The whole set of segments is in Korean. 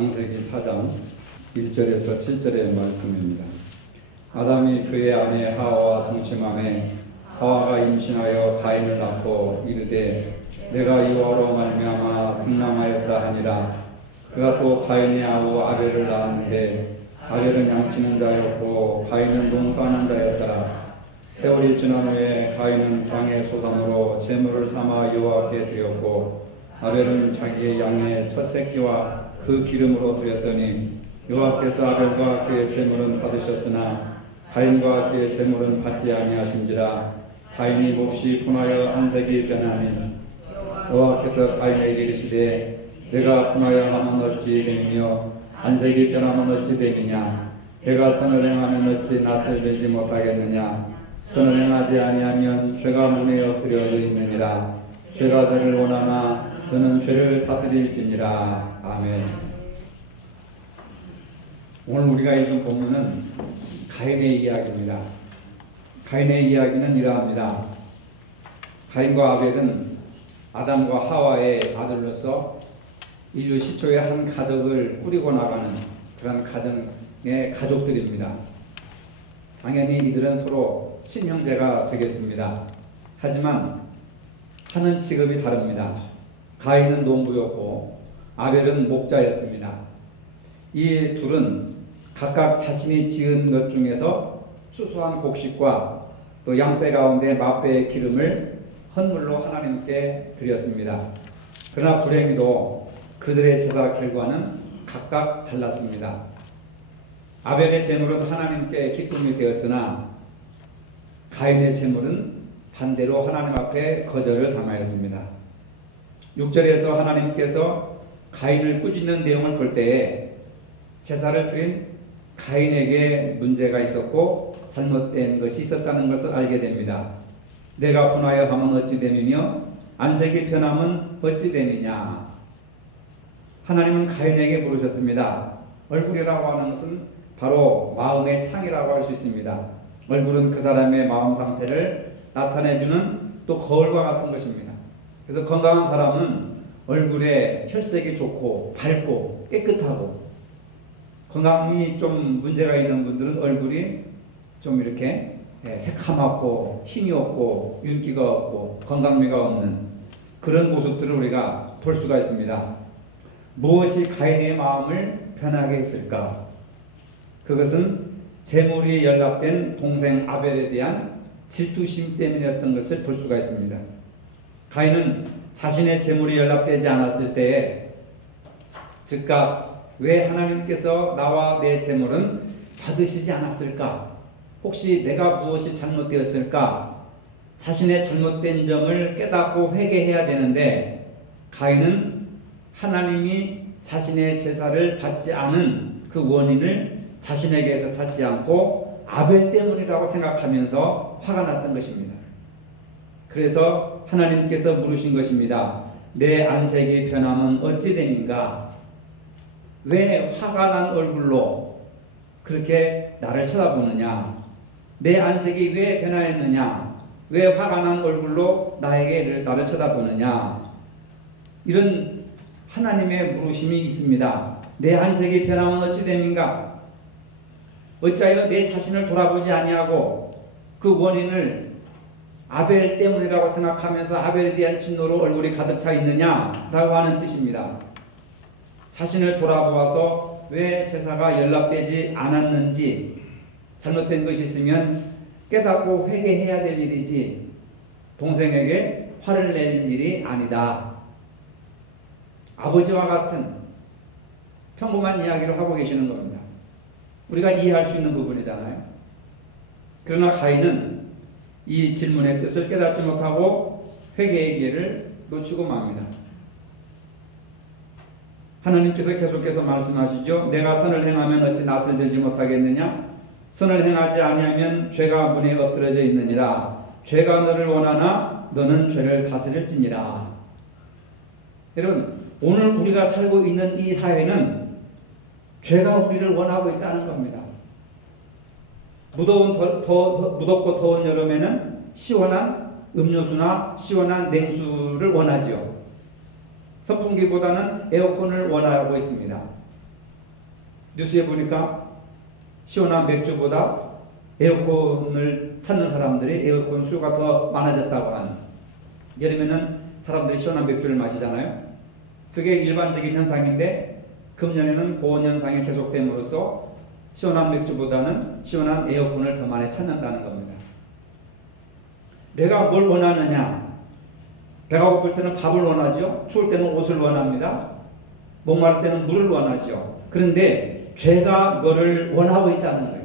창세기 4장 1절에서 7절의 말씀입니다. 아담이 그의 아내 하와와 동침하매 하와가 임신하여 가인을 낳고 이르되 내가 여호와로 말미암아 등남하였다 하니라. 그가 또 가인의 아우 아벨을 낳았는데 아벨은 양치는 자였고 가인은 농사하는 자였더라. 세월이 지난 후에 가인은 땅의 소산으로 제물을 삼아 여호와께 드렸고 아벨은 자기의 양의 첫 새끼와 그 기름으로 드렸더니 여호와께서 아벨과 그의 제물은 받으셨으나 가인과 그의 제물은 받지 아니하신지라. 가인이 몹시 분하여 안색이 변하니 여호와께서 가인에게 이르시되 내가 분하여 하면 어찌 됨이며 안색이 변하면 어찌 됨이냐. 내가 선을 행하면 어찌 낯을 들지 못하겠느냐. 선을 행하지 아니하면 죄가 문에 엎드려 있느니라. 죄가 너를 원하나 너는 죄를 다스릴지니라. 아멘. 오늘 우리가 읽은 본문은 가인의 이야기입니다. 가인의 이야기는 이러합니다. 가인과 아벨은 아담과 하와의 아들로서 인류 시초의 한 가족을 꾸리고 나가는 그런 가정의 가족들입니다. 당연히 이들은 서로 친형제가 되겠습니다. 하지만 하는 직업이 다릅니다. 가인은 농부였고 아벨은 목자였습니다. 이 둘은 각각 자신이 지은 것 중에서 추수한 곡식과 또 양배 가운데 맛배의 기름을 헌물로 하나님께 드렸습니다. 그러나 불행히도 그들의 제사 결과는 각각 달랐습니다. 아벨의 제물은 하나님께 기쁨이 되었으나 가인의 제물은 반대로 하나님 앞에 거절을 당하였습니다. 6절에서 하나님께서 가인을 꾸짖는 내용을 볼 때에 제사를 드린 가인에게 문제가 있었고 잘못된 것이 있었다는 것을 알게 됩니다. 내가 분하여 하면 어찌 됨이며 안색이 변하면 어찌 됨이냐. 하나님은 가인에게 물으셨습니다. 얼굴이라고 하는 것은 바로 마음의 창이라고 할 수 있습니다. 얼굴은 그 사람의 마음 상태를 나타내주는 또 거울과 같은 것입니다. 그래서 건강한 사람은 얼굴에 혈색이 좋고 밝고 깨끗하고, 건강이 좀 문제가 있는 분들은 얼굴이 좀 이렇게 새카맣고 힘이 없고 윤기가 없고 건강미가 없는 그런 모습들을 우리가 볼 수가 있습니다. 무엇이 가인의 마음을 변하게 했을까? 그것은 제물이 연락된 동생 아벨에 대한 질투심 때문이었던 것을 볼 수가 있습니다. 가인은 자신의 제물이 연락되지 않았을 때에 즉각 왜 하나님께서 나와 내 제물은 받으시지 않았을까? 혹시 내가 무엇이 잘못되었을까? 자신의 잘못된 점을 깨닫고 회개해야 되는데 가인은 하나님이 자신의 제사를 받지 않은 그 원인을 자신에게서 찾지 않고 아벨 때문이라고 생각하면서 화가 났던 것입니다. 그래서 하나님께서 물으신 것입니다. 내 안색이 변하면 어찌 됩니까? 왜 화가 난 얼굴로 그렇게 나를 쳐다보느냐? 내 안색이 왜 변화했느냐? 왜 화가 난 얼굴로 나를 쳐다보느냐? 이런 하나님의 물으심이 있습니다. 내 안색이 변하면 어찌 됩니까? 어찌하여 내 자신을 돌아보지 아니하고 그 원인을 아벨 때문이라고 생각하면서 아벨에 대한 진노로 얼굴이 가득 차 있느냐라고 하는 뜻입니다. 자신을 돌아보아서 왜 제사가 연락되지 않았는지, 잘못된 것이 있으면 깨닫고 회개해야 될 일이지 동생에게 화를 낼 일이 아니다. 아버지와 같은 평범한 이야기를 하고 계시는 겁니다. 우리가 이해할 수 있는 부분이잖아요. 그러나 가인은 이 질문의 뜻을 깨닫지 못하고 회개의 기회를 놓치고 맙니다. 하나님께서 계속해서 말씀하시죠. 내가 선을 행하면 어찌 낯을 들지 못하겠느냐? 선을 행하지 아니하면 죄가 문에 엎드러져 있느니라. 죄가 너를 원하나 너는 죄를 다스릴지니라. 여러분, 오늘 우리가 살고 있는 이 사회는 죄가 우리를 원하고 있다는 겁니다. 무덥고 더운 여름에는 시원한 음료수나 시원한 냉수를 원하죠. 선풍기보다는 에어컨을 원하고 있습니다. 뉴스에 보니까 시원한 맥주보다 에어컨을 찾는 사람들이 에어컨 수요가 더 많아졌다고 하는. 여름에는 사람들이 시원한 맥주를 마시잖아요. 그게 일반적인 현상인데 금년에는 고온 현상이 계속됨으로써 시원한 맥주보다는 시원한 에어컨을 더 많이 찾는다는 겁니다. 내가 뭘 원하느냐? 배가 고플 때는 밥을 원하죠. 추울 때는 옷을 원합니다. 목마를 때는 물을 원하죠. 그런데 죄가 너를 원하고 있다는 거예요.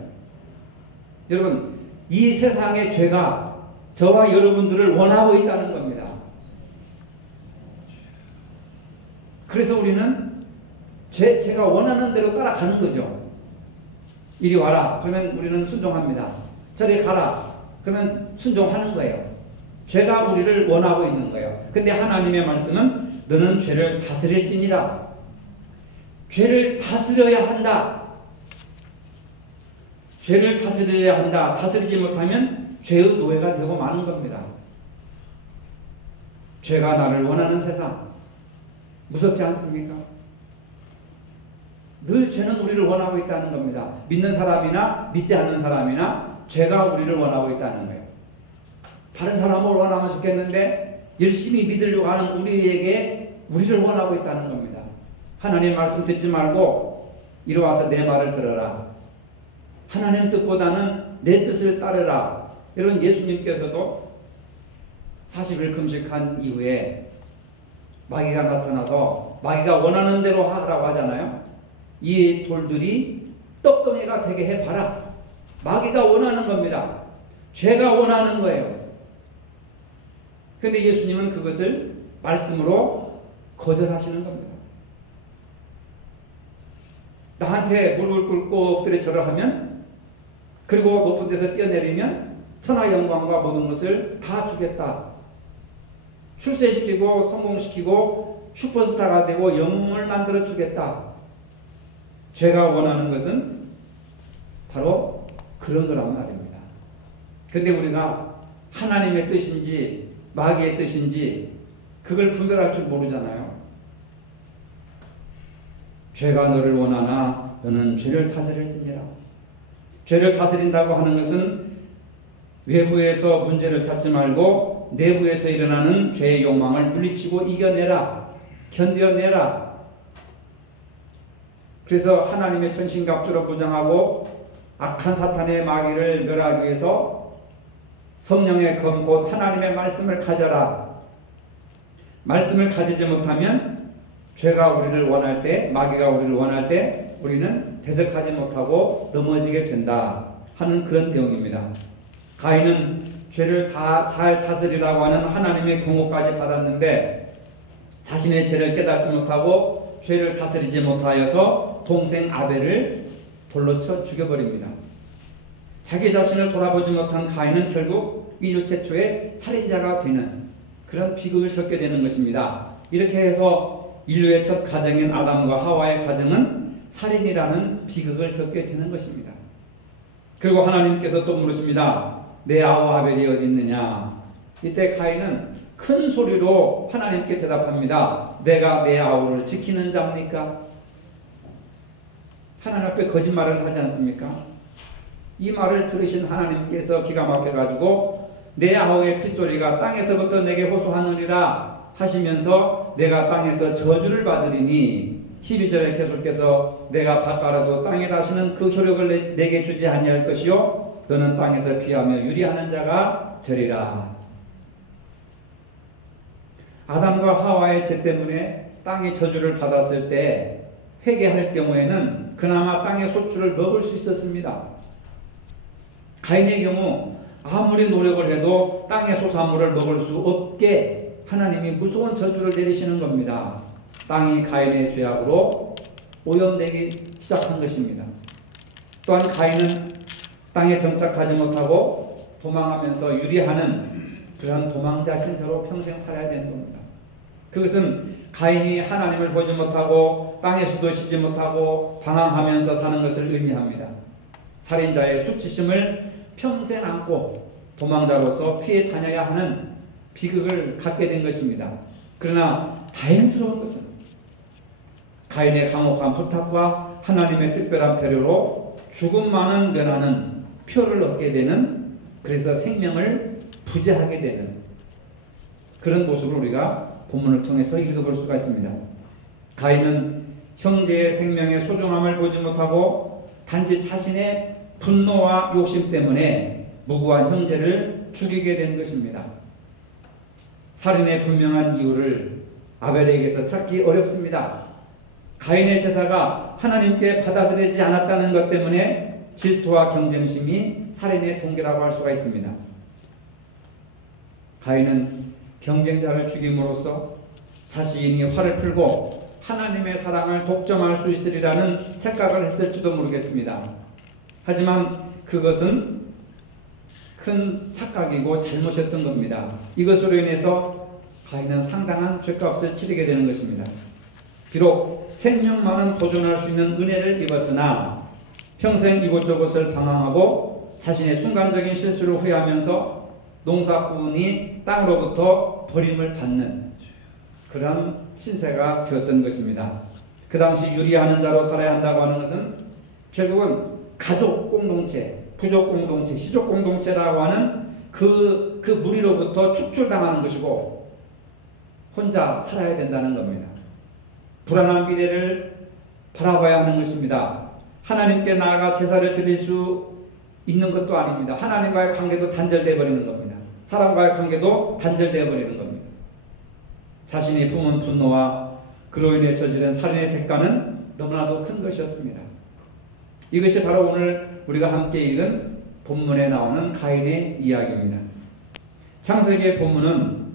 여러분, 이 세상의 죄가 저와 여러분들을 원하고 있다는 겁니다. 그래서 우리는 제가 원하는 대로 따라가는 거죠. 이리 와라. 그러면 우리는 순종합니다. 저리 가라. 그러면 순종하는 거예요. 죄가 우리를 원하고 있는 거예요. 근데 하나님의 말씀은 너는 죄를 다스릴지니라. 죄를 다스려야 한다. 죄를 다스려야 한다. 다스리지 못하면 죄의 노예가 되고 마는 겁니다. 죄가 나를 원하는 세상. 무섭지 않습니까? 늘 죄는 우리를 원하고 있다는 겁니다. 믿는 사람이나 믿지 않는 사람이나 죄가 우리를 원하고 있다는 거예요. 다른 사람을 원하면 좋겠는데 열심히 믿으려고 하는 우리에게 우리를 원하고 있다는 겁니다. 하나님 말씀 듣지 말고 이리 와서 내 말을 들어라. 하나님 뜻보다는 내 뜻을 따르라. 여러분, 예수님께서도 40일 금식한 이후에 마귀가 나타나서 마귀가 원하는 대로 하라고 하잖아요. 이 돌들이 떡덩이가 되게 해봐라. 마귀가 원하는 겁니다. 죄가 원하는 거예요. 그런데 예수님은 그것을 말씀으로 거절하시는 겁니다. 나한테 무릎을 꿇고 엎드려 절을 하면, 그리고 높은 데서 뛰어내리면 천하 영광과 모든 것을 다 주겠다. 출세시키고 성공시키고 슈퍼스타가 되고 영웅을 만들어 주겠다. 죄가 원하는 것은 바로 그런 거란 말입니다. 그런데 우리가 하나님의 뜻인지 마귀의 뜻인지 그걸 분별할 줄 모르잖아요. 죄가 너를 원하나 너는 죄를 다스릴지니라. 죄를 다스린다고 하는 것은 외부에서 문제를 찾지 말고 내부에서 일어나는 죄의 욕망을 물리치고 이겨내라. 견뎌내라. 그래서 하나님의 천신갑주로 부정하고 악한 사탄의 마귀를 멸하기 위해서 성령의 검 곧 하나님의 말씀을 가져라. 말씀을 가지지 못하면 죄가 우리를 원할 때, 마귀가 우리를 원할 때 우리는 대적하지 못하고 넘어지게 된다 하는 그런 내용입니다. 가인은 죄를 다 잘 다스리라고 하는 하나님의 경고까지 받았는데 자신의 죄를 깨닫지 못하고 죄를 다스리지 못하여서 동생 아벨을 돌로 쳐 죽여버립니다. 자기 자신을 돌아보지 못한 가인은 결국 인류 최초의 살인자가 되는 그런 비극을 겪게 되는 것입니다. 이렇게 해서 인류의 첫 가정인 아담과 하와의 가정은 살인이라는 비극을 겪게 되는 것입니다. 그리고 하나님께서 또 물으십니다. 내 아우 아벨이 어디 있느냐? 이때 가인은 큰 소리로 하나님께 대답합니다. 내가 내 아우를 지키는 자입니까? 하나님 앞에 거짓말을 하지 않습니까? 이 말을 들으신 하나님께서 기가 막혀가지고 내 아우의 핏소리가 땅에서부터 내게 호소하느니라 하시면서 내가 땅에서 저주를 받으리니 12절에 계속해서 내가 밭가라도 땅에 다시는 그 효력을 내게 주지 아니할 것이요 너는 땅에서 피하며 유리하는 자가 되리라. 아담과 하와의 죄 때문에 땅이 저주를 받았을 때 회개할 경우에는 그나마 땅의 소출을 먹을 수 있었습니다. 가인의 경우 아무리 노력을 해도 땅의 소산물을 먹을 수 없게 하나님이 무서운 저주를 내리시는 겁니다. 땅이 가인의 죄악으로 오염되기 시작한 것입니다. 또한 가인은 땅에 정착하지 못하고 도망하면서 유리하는 그런 도망자 신세로 평생 살아야 되는 겁니다. 그것은 가인이 하나님을 보지 못하고 땅에서도 쉬지 못하고 방황하면서 사는 것을 의미합니다. 살인자의 수치심을 평생 안고 도망자로서 피해 다녀야 하는 비극을 갖게 된 것입니다. 그러나 다행스러운 것은 가인의 강혹한 부탁과 하나님의 특별한 배려로 죽음만은 면하는 표를 얻게 되는, 그래서 생명을 부재하게 되는 그런 모습을 우리가 본문을 통해서 읽어볼 수가 있습니다. 가인은 형제의 생명의 소중함을 보지 못하고 단지 자신의 분노와 욕심 때문에 무고한 형제를 죽이게 된 것입니다. 살인의 분명한 이유를 아벨에게서 찾기 어렵습니다. 가인의 제사가 하나님께 받아들이지 않았다는 것 때문에 질투와 경쟁심이 살인의 동기라고 할 수가 있습니다. 가인은 경쟁자를 죽임으로써 자신이 화를 풀고 하나님의 사랑을 독점할 수 있으리라는 착각을 했을지도 모르겠습니다. 하지만 그것은 큰 착각이고 잘못이었던 겁니다. 이것으로 인해서 가인은 상당한 죗값을 치르게 되는 것입니다. 비록 생명만은 보존할 수 있는 은혜를 입었으나 평생 이곳저곳을 방황하고 자신의 순간적인 실수를 후회하면서 농사꾼이 땅으로부터 버림을 받는 그런 신세가 되었던 것입니다. 그 당시 유리하는 자로 살아야 한다고 하는 것은 결국은 가족 공동체, 부족 공동체, 시족 공동체라고 하는 그 무리로부터 축출당하는 것이고 혼자 살아야 된다는 겁니다. 불안한 미래를 바라봐야 하는 것입니다. 하나님께 나아가 제사를 드릴 수 있는 것도 아닙니다. 하나님과의 관계도 단절되어 버리는 겁니다. 사람과의 관계도 단절되어 버리는 겁니다. 자신이 품은 분노와 그로 인해 저지른 살인의 대가는 너무나도 큰 것이었습니다. 이것이 바로 오늘 우리가 함께 읽은 본문에 나오는 가인의 이야기입니다. 창세기의 본문은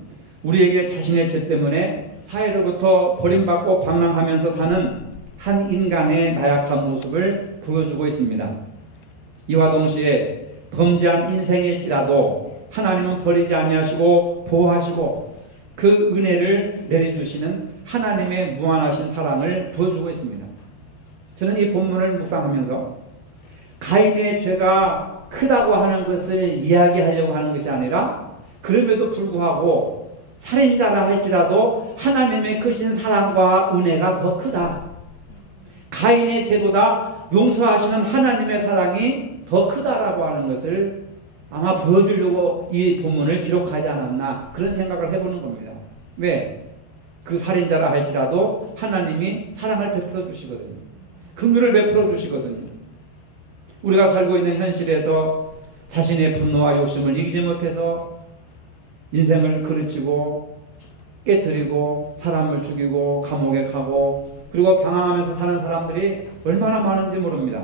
우리에게 자신의 죄 때문에 사회로부터 버림받고 방랑하면서 사는 한 인간의 나약한 모습을 보여주고 있습니다. 이와 동시에 범죄한 인생일지라도 하나님은 버리지 아니하시고 보호하시고 그 은혜를 내려주시는 하나님의 무한하신 사랑을 보여주고 있습니다. 저는 이 본문을 묵상하면서 가인의 죄가 크다고 하는 것을 이야기하려고 하는 것이 아니라 그럼에도 불구하고 살인자라 할지라도 하나님의 크신 사랑과 은혜가 더 크다. 가인의 죄보다 용서하시는 하나님의 사랑이 더 크다라고 하는 것을 아마 보여주려고 이 본문을 기록하지 않았나 그런 생각을 해보는 겁니다. 왜? 그 살인자라 할지라도 하나님이 사랑을 베풀어 주시거든요. 긍휼을 베풀어 주시거든요. 우리가 살고 있는 현실에서 자신의 분노와 욕심을 이기지 못해서 인생을 그르치고 깨뜨리고 사람을 죽이고 감옥에 가고 그리고 방황하면서 사는 사람들이 얼마나 많은지 모릅니다.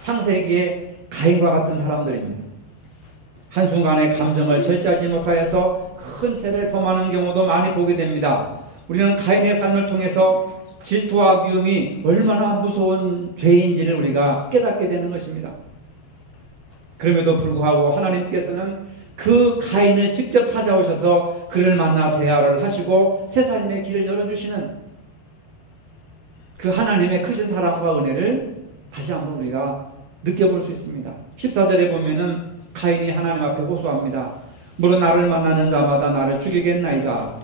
창세기에 가인과 같은 사람들입니다. 한순간에 감정을 절제하지 못하여서 큰 죄를 범하는 경우도 많이 보게 됩니다. 우리는 가인의 삶을 통해서 질투와 미움이 얼마나 무서운 죄인지를 우리가 깨닫게 되는 것입니다. 그럼에도 불구하고 하나님께서는 그 가인을 직접 찾아오셔서 그를 만나 대화를 하시고 새 삶의 길을 열어주시는 그 하나님의 크신 사랑과 은혜를 다시 한번 우리가 느껴볼 수 있습니다. 14절에 보면은 가인이 하나님 앞에 호소합니다. 물론 나를 만나는 자마다 나를 죽이겠나이다.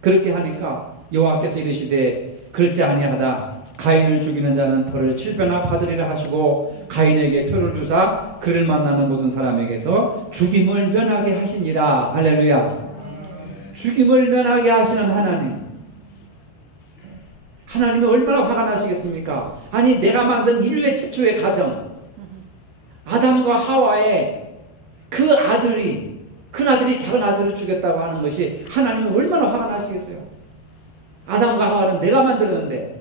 그렇게 하니까 여호와께서 이르시되 그렇지 아니하다. 가인을 죽이는 자는 벌을 7배나 받으리라 하시고 가인에게 표를 주사 그를 만나는 모든 사람에게서 죽임을 면하게 하시니라. 할렐루야. 죽임을 면하게 하시는 하나님. 하나님이 얼마나 화가 나시겠습니까? 아니 내가 만든 인류의 최초의 가정 아담과 하와의 그 아들이 큰아들이 작은아들을 죽였다고 하는 것이 하나님이 얼마나 화가 나시겠어요? 아담과 하와는 내가 만들었는데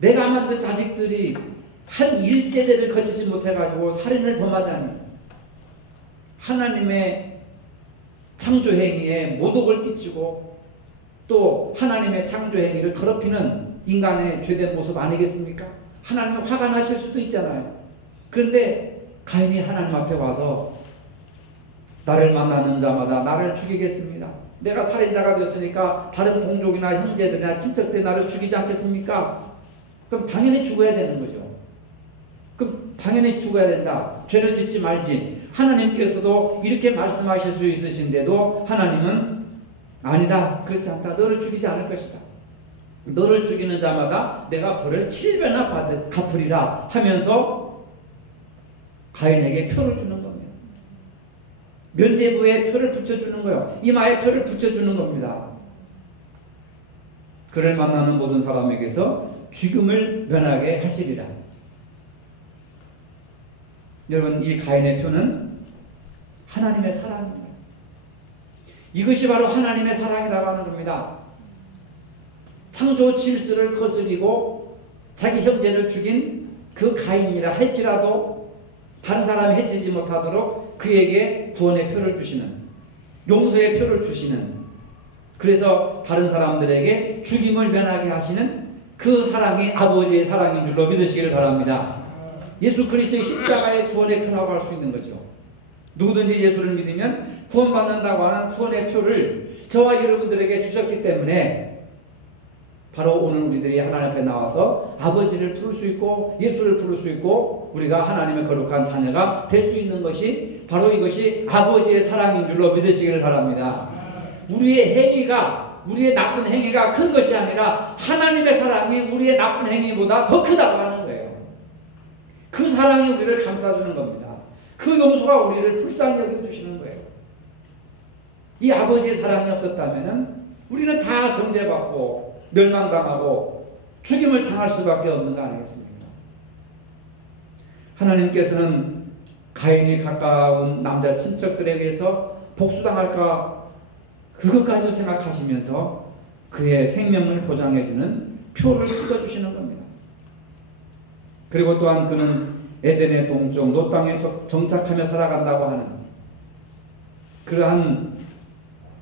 내가 만든 자식들이 한 1세대를 거치지 못해가지고 살인을 범하다니 하나님의 창조행위에 모독을 끼치고 또 하나님의 창조행위를 더럽히는 인간의 죄된 모습 아니겠습니까? 하나님은 화가 나실 수도 있잖아요. 그런데 가인이 하나님 앞에 와서 나를 만나는 자마다 나를 죽이겠습니다. 내가 살인자가 되었으니까 다른 동족이나 형제들이나 친척들이 나를 죽이지 않겠습니까? 그럼 당연히 죽어야 되는 거죠. 그럼 당연히 죽어야 된다. 죄를 짓지 말지. 하나님께서도 이렇게 말씀하실 수 있으신데도 하나님은 아니다. 그렇지 않다. 너를 죽이지 않을 것이다. 너를 죽이는 자마다 내가 벌을 7배나 갚으리라 하면서 가인에게 표를 주는 겁니다. 면죄부에 표를 붙여주는 거예요. 이마에 표를 붙여주는 겁니다. 그를 만나는 모든 사람에게서 죽음을 면하게 하시리라. 여러분, 이 가인의 표는 하나님의 사랑입니다. 이것이 바로 하나님의 사랑이라고 하는 겁니다. 창조 질서를 거스리고 자기 형제를 죽인 그 가인이라 할지라도 다른 사람이 해치지 못하도록 그에게 구원의 표를 주시는, 용서의 표를 주시는, 그래서 다른 사람들에게 죽임을 면하게 하시는 그 사랑이 아버지의 사랑인 줄로 믿으시기를 바랍니다. 예수 그리스도의 십자가의 구원의 표라고 할 수 있는 거죠. 누구든지 예수를 믿으면 구원받는다고 하는 구원의 표를 저와 여러분들에게 주셨기 때문에 바로 오늘 우리들이 하나님 앞에 나와서 아버지를 부를 수 있고 예수를 부를 수 있고 우리가 하나님의 거룩한 자녀가 될 수 있는 것이 바로 이것이 아버지의 사랑인 줄로 믿으시기를 바랍니다. 우리의 행위가, 우리의 나쁜 행위가 큰 것이 아니라 하나님의 사랑이 우리의 나쁜 행위보다 더 크다고 하는 거예요. 그 사랑이 우리를 감싸주는 겁니다. 그 용서가 우리를 불쌍히 여겨주시는 거예요. 이 아버지의 사랑이 없었다면 우리는 다 정죄받고 멸망당하고 죽임을 당할 수밖에 없는 거 아니겠습니까? 하나님께서는 가인이 가까운 남자 친척들에 의해서 복수당할까 그것까지 생각하시면서 그의 생명을 보장해주는 표를 찍어주시는 겁니다. 그리고 또한 그는 에덴의 동쪽 롯 땅에 정착하며 살아간다고 하는 그러한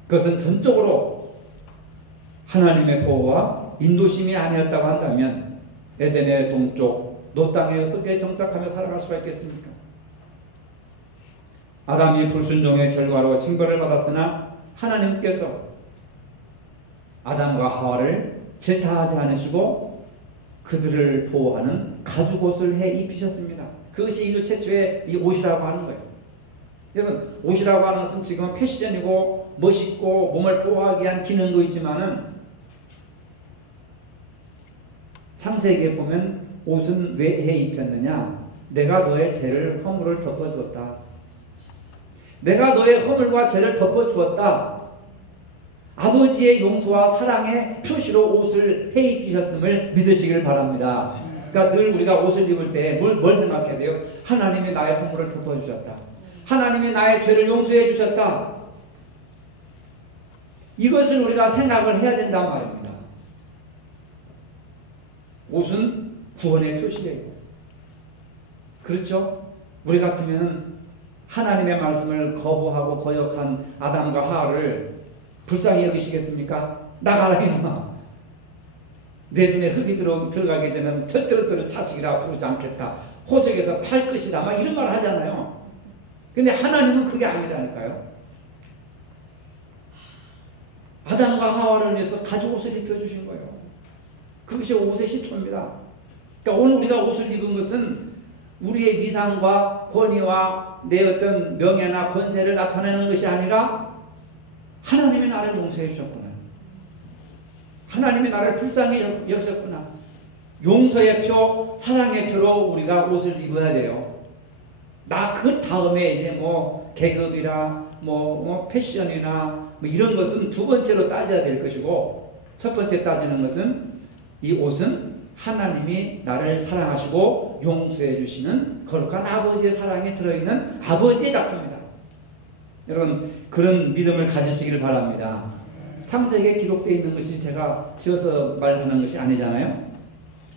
것은 전적으로 하나님의 보호와 인도심이 아니었다고 한다면 에덴의 동쪽 롯 땅에 어떻게 정착하며 살아갈 수가 있겠습니까? 아담이 불순종의 결과로 징벌을 받았으나 하나님께서 아담과 하와를 질타하지 않으시고 그들을 보호하는 가죽옷을 해 입히셨습니다. 그것이 인류 최초의 이 옷이라고 하는 거예요. 여러분, 옷이라고 하는 것은 지금 패션이고 멋있고 몸을 보호하기 위한 기능도 있지만은 창세기에 보면 옷은 왜 해 입혔느냐? 내가 너의 죄를 허물을 덮어주었다. 내가 너의 허물과 죄를 덮어주었다. 아버지의 용서와 사랑의 표시로 옷을 해 입히셨음을 믿으시길 바랍니다. 그러니까 늘 우리가 옷을 입을 때 뭘 생각해야 돼요? 하나님이 나의 허물을 덮어주셨다. 하나님이 나의 죄를 용서해 주셨다. 이것을 우리가 생각을 해야 된단 말입니다. 옷은 구원의 표시예요. 그렇죠? 우리 같으면 하나님의 말씀을 거부하고 거역한 아담과 하와를 불쌍히 여기시겠습니까? 나가라 이놈아. 내 눈에 흙이 들어가기 전에는 절대로 자식이라 부르지 않겠다. 호적에서 팔 것이다. 막 이런 말 하잖아요. 근데 하나님은 그게 아니라니까요. 아담과 하와를 위해서 가죽옷을 입혀주신 거예요. 그것이 옷의 시초입니다. 그러니까 오늘 우리가 옷을 입은 것은 우리의 위상과 권위와 내 어떤 명예나 권세를 나타내는 것이 아니라 하나님이 나를 용서해 주셨구나. 하나님이 나를 불쌍히 여기셨구나. 용서의 표, 사랑의 표로 우리가 옷을 입어야 돼요. 나 그 다음에 이제 뭐 계급이나 뭐 패션이나 뭐 이런 것은 두 번째로 따져야 될 것이고 첫 번째 따지는 것은 이 옷은 하나님이 나를 사랑하시고 용서해 주시는 거룩한 아버지의 사랑이 들어있는 아버지의 작품이다. 여러분 그런 믿음을 가지시기를 바랍니다. 창세기에 기록되어 있는 것이 제가 지어서 말하는 것이 아니잖아요.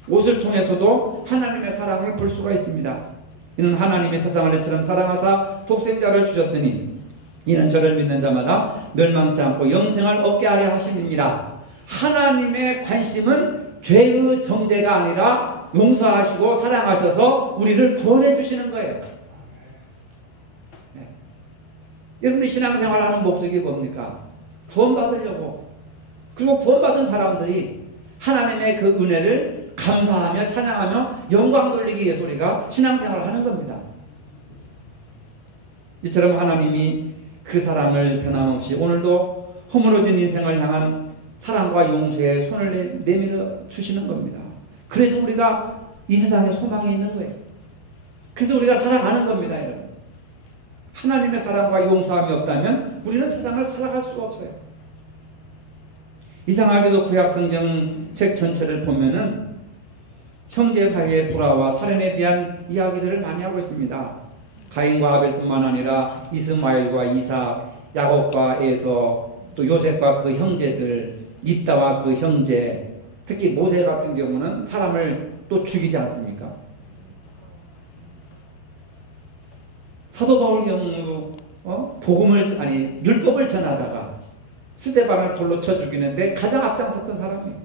옷을 통해서도 하나님의 사랑을 볼 수가 있습니다. 이는 하나님이 세상을 이처럼 사랑하사 독생자를 주셨으니 이는 저를 믿는 자마다 멸망치 않고 영생을 얻게 하려 하심이니라. 하나님의 관심은 죄의 정죄가 아니라 용서하시고 사랑하셔서 우리를 구원해 주시는 거예요. 네. 여러분들 신앙생활하는 목적이 뭡니까? 구원받으려고. 그리고 구원받은 사람들이 하나님의 그 은혜를 감사하며 찬양하며 영광 돌리기 위해서 우리가 신앙생활을 하는 겁니다. 이처럼 하나님이 그 사람을 변함없이 오늘도 허물어진 인생을 향한 사랑과 용서에 손을 내밀어 주시는 겁니다. 그래서 우리가 이 세상에 소망이 있는 거예요. 그래서 우리가 살아가는 겁니다, 여러분. 하나님의 사랑과 용서함이 없다면 우리는 세상을 살아갈 수가 없어요. 이상하게도 구약성경 책 전체를 보면은 형제 사이의 불화와 살인에 대한 이야기들을 많이 하고 있습니다. 가인과 아벨뿐만 아니라 이스마엘과 이삭, 야곱과 에서, 또 요셉과 그 형제들, 입다와 그 형제, 특히 모세 같은 경우는 사람을 또 죽이지 않습니까? 사도 바울 경우 율법을 전하다가 스데반을 돌로 쳐 죽이는데 가장 앞장섰던 사람이에요.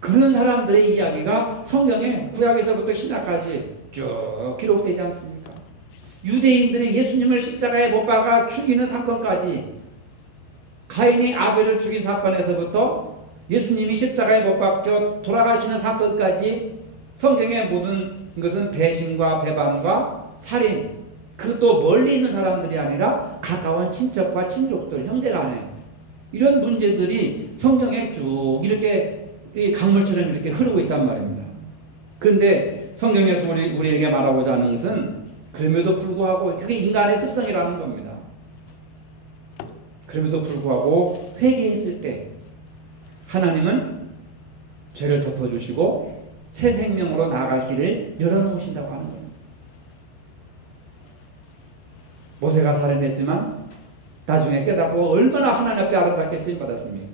그런 사람들의 이야기가 성경에 구약에서부터 신약까지 쭉 기록되지 않습니까? 유대인들이 예수님을 십자가에 못 박아 죽이는 사건까지, 가인이 아벨을 죽인 사건에서부터 예수님이 십자가에 못 박혀 돌아가시는 사건까지 성경의 모든 것은 배신과 배반과 살인, 그것도 멀리 있는 사람들이 아니라 가까운 친척과 친족들, 형제간에 이런 문제들이 성경에 쭉 이렇게 강물처럼 이렇게 흐르고 있단 말입니다. 그런데 성경에서 우리에게 말하고자 하는 것은 그럼에도 불구하고 그게 인간의 습성이라는 겁니다. 그럼에도 불구하고 회개했을 때 하나님은 죄를 덮어주시고 새 생명으로 나아갈 길을 열어놓으신다고 하는 겁니다. 모세가 살인했지만 나중에 깨닫고 얼마나 하나님 앞에 아름답게 쓰임받았습니까?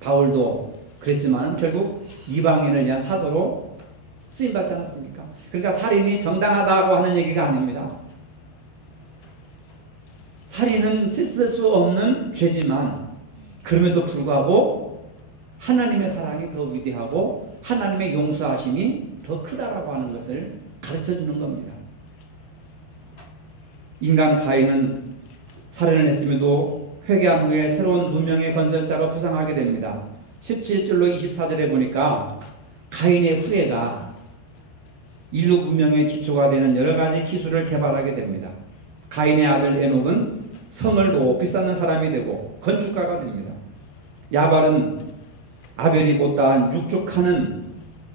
바울도 그랬지만 결국 이방인을 위한 사도로 쓰임받지 않았습니까? 그러니까 살인이 정당하다고 하는 얘기가 아닙니다. 살인은 씻을 수 없는 죄지만 그럼에도 불구하고 하나님의 사랑이 더 위대하고 하나님의 용서하심이 더 크다라고 하는 것을 가르쳐주는 겁니다. 인간 가인은 살인을 했음에도 회개한 후에 새로운 문명의 건설자로 부상하게 됩니다. 17절로 24절에 보니까 가인의 후예가 인류 문명의 기초가 되는 여러 가지 기술을 개발하게 됩니다. 가인의 아들 에녹은 성을 높이 쌓는 사람이 되고 건축가가 됩니다. 야발은 아벨이 못다한 육축하는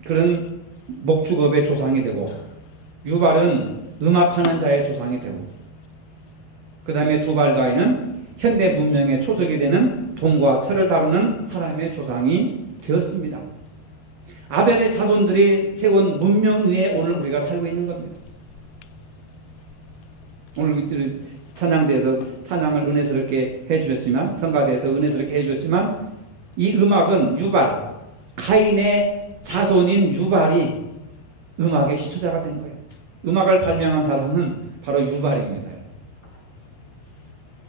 그런 목축업의 조상이 되고, 유발은 음악하는 자의 조상이 되고, 그 다음에 두발가인은 현대 문명의 초석이 되는 동과 철을 다루는 사람의 조상이 되었습니다. 아벨의 자손들이 세운 문명 위에 오늘 우리가 살고 있는 겁니다. 오늘 찬양대에서 찬양을 은혜스럽게 해주셨지만, 성가대에서 은혜스럽게 해주셨지만, 이 음악은 유발, 가인의 자손인 유발이 음악의 시초자가 된 거예요. 음악을 발명한 사람은 바로 유발입니다.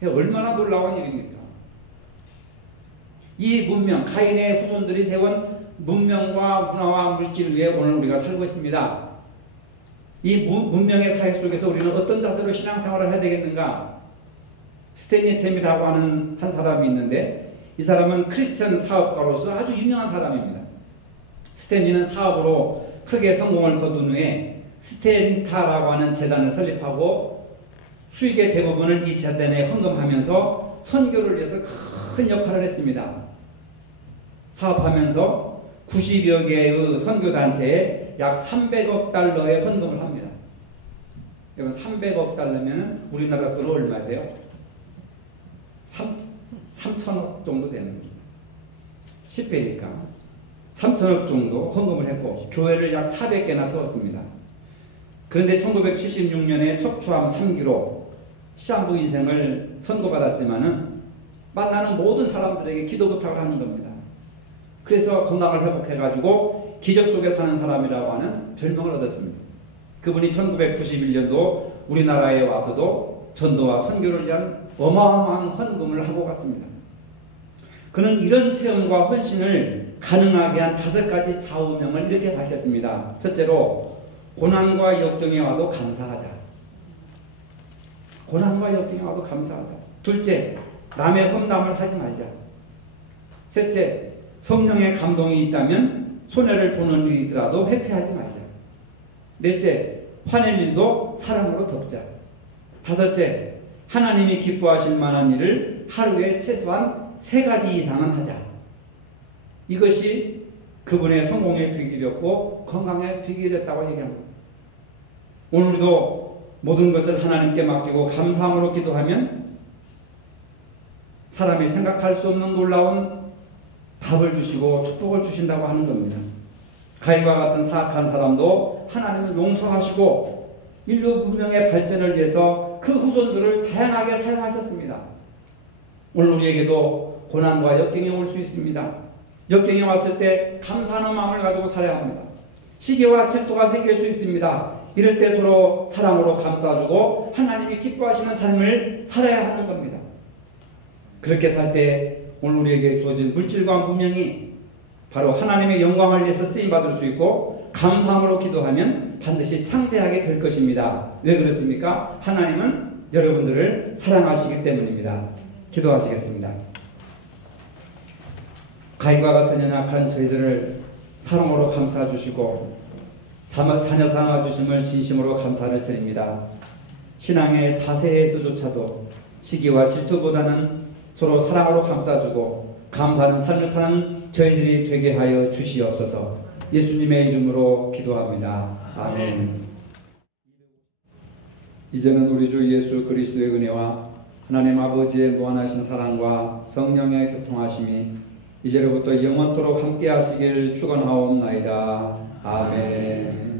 얼마나 놀라운 일입니까? 이 문명, 가인의 후손들이 세운 문명과 문화와 물질 위에 오늘 우리가 살고 있습니다. 이 문명의 사회 속에서 우리는 어떤 자세로 신앙생활을 해야 되겠는가? 스탠리 템이라고 하는 한 사람이 있는데, 이 사람은 크리스천 사업가로서 아주 유명한 사람입니다. 스탠리는 사업으로 크게 성공을 거둔 후에 스탠타라고 하는 재단을 설립하고 수익의 대부분을 이 재단에 헌금하면서 선교를 위해서 큰 역할을 했습니다. 사업하면서 90여 개의 선교단체에 약 300억 달러의 헌금을 합니다. 여러분 300억 달러면 우리나라 돈은 얼마 돼요? 3천억 정도 되는 겁니다. 10배니까 3천억 정도 헌금을 했고 교회를 약 400개나 세웠습니다. 그런데 1976년에 척추암 3기로 시한부 인생을 선고받았지만은 만나는 모든 사람들에게 기도 부탁을 하는 겁니다. 그래서 건강을 회복해가지고 기적 속에 사는 사람이라고 하는 별명을 얻었습니다. 그분이 1991년도 우리나라에 와서도 전도와 선교를 위한 어마어마한 헌금을 하고 갔습니다. 그는 이런 체험과 헌신을 가능하게 한 5가지 좌우명을 이렇게 밝혔습니다. 첫째로 고난과 역경에 와도 감사하자. 고난과 역경에 와도 감사하자. 둘째, 남의 험담을 하지 말자. 셋째, 성령의 감동이 있다면 손해를 보는 일이더라도 회피하지 말자. 넷째, 화낼 일도 사랑으로 덮자. 다섯째, 하나님이 기뻐하실 만한 일을 하루에 최소한 3가지 이상은 하자. 이것이 그분의 성공의 비결이었고 건강의 비결이었다고 얘기합니다. 오늘도 모든 것을 하나님께 맡기고 감사함으로 기도하면 사람이 생각할 수 없는 놀라운 답을 주시고 축복을 주신다고 하는 겁니다. 가인과 같은 사악한 사람도 하나님은 용서하시고 인류 문명의 발전을 위해서 그 후손들을 다양하게 사용하셨습니다. 오늘 우리에게도 고난과 역경이 올 수 있습니다. 역경이 왔을 때 감사하는 마음을 가지고 살아야 합니다. 시기와 질투가 생길 수 있습니다. 이럴 때 서로 사랑으로 감싸주고 하나님이 기뻐하시는 삶을 살아야 하는 겁니다. 그렇게 살 때 오늘 우리에게 주어진 물질과 문명이 바로 하나님의 영광을 위해서 쓰임받을 수 있고 감사함으로 기도하면 반드시 창대하게 될 것입니다. 왜 그렇습니까? 하나님은 여러분들을 사랑하시기 때문입니다. 기도하시겠습니다. 가인과 같은 연약한 저희들을 사랑으로 감싸주시고 자녀 삼아주심을 진심으로 감사를 드립니다. 신앙의 자세에서조차도 시기와 질투보다는 서로 사랑으로 감싸주고 감사하는 삶을 사는 저희들이 되게 하여 주시옵소서. 예수님의 이름으로 기도합니다. 아멘. 이제는 우리 주 예수 그리스도의 은혜와 하나님 아버지의 무한하신 사랑과 성령의 교통하심이 이제로부터 영원토록 함께 하시길 축원하옵나이다. 아멘.